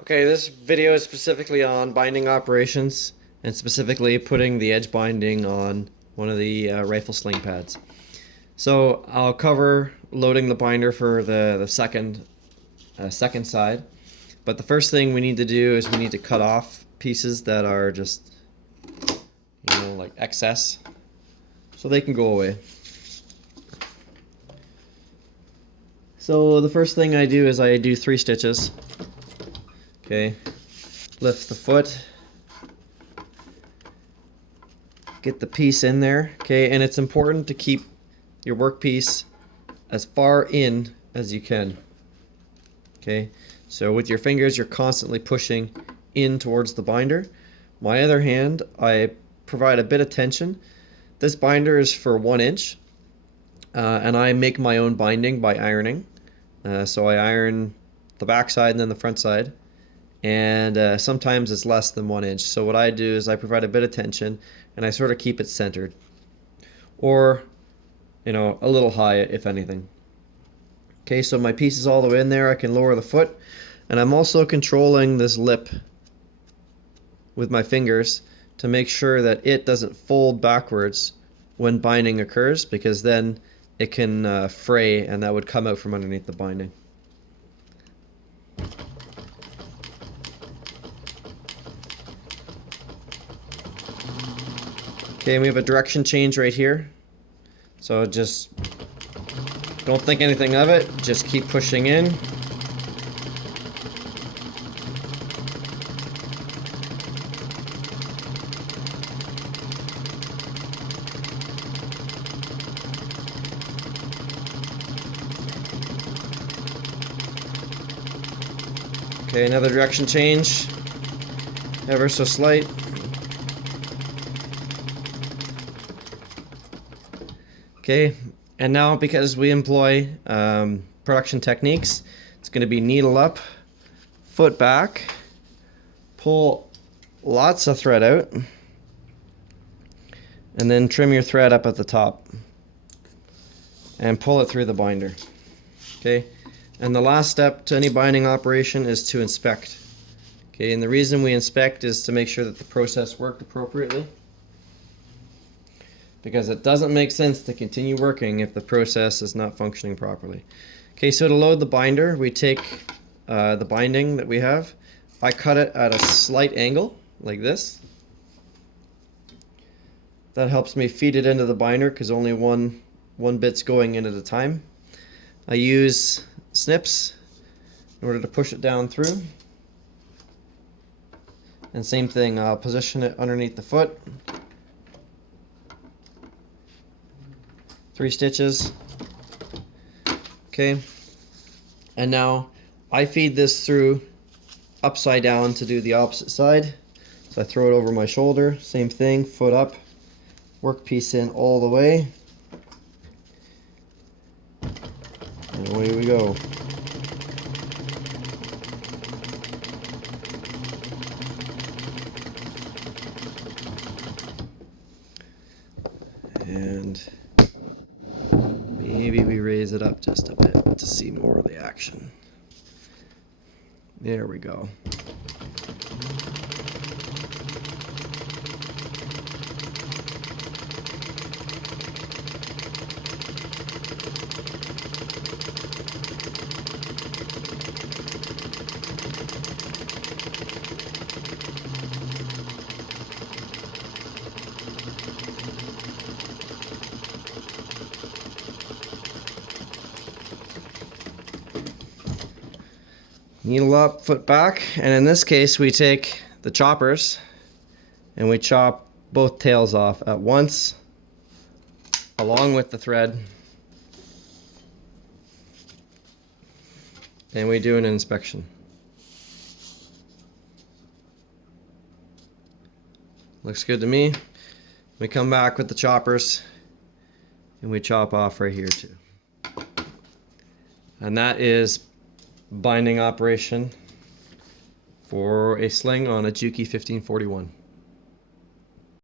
Okay, this video is specifically on binding operations and specifically putting the edge binding on one of the rifle sling pads. So I'll cover loading the binder for the second side, but the first thing we need to do is we need to cut off pieces that are just, like excess, so they can go away. So the first thing I do is I do 3 stitches. Okay, lift the foot, get the piece in there, okay, and it's important to keep your workpiece as far in as you can. Okay, so with your fingers you're constantly pushing in towards the binder. My other hand, I provide a bit of tension. This binder is for 1 inch, and I make my own binding by ironing. So I iron the back side and then the front side. And sometimes it's less than 1 inch. So what I do is I provide a bit of tension and I sort of keep it centered, or a little high if anything. Okay, so my piece is all the way in there. I can lower the foot, and I'm also controlling this lip with my fingers to make sure that it doesn't fold backwards when binding occurs, because then it can fray and that would come out from underneath the binding. Okay, we have a direction change right here, so just don't think anything of it, just keep pushing in. Okay, another direction change, ever so slight. Okay, and now because we employ production techniques, it's going to be needle up, foot back, pull lots of thread out, and then trim your thread up at the top and pull it through the binder. Okay, and the last step to any binding operation is to inspect. Okay, and the reason we inspect is to make sure that the process worked appropriately, because it doesn't make sense to continue working if the process is not functioning properly. Okay, so to load the binder, we take the binding that we have. I cut it at a slight angle, like this. That helps me feed it into the binder because only one bit's going in at a time. I use snips in order to push it down through. And same thing, I'll position it underneath the foot. 3 stitches. Okay, and now I feed this through upside down to do the opposite side. So I throw it over my shoulder, same thing, foot up, workpiece in all the way, and away we go. And maybe we raise it up just a bit to see more of the action. There we go. Needle up, foot back, and in this case we take the choppers and we chop both tails off at once along with the thread, and we do an inspection. Looks good to me. We come back with the choppers and we chop off right here too. And that is binding operation for a sling on a Juki 1541.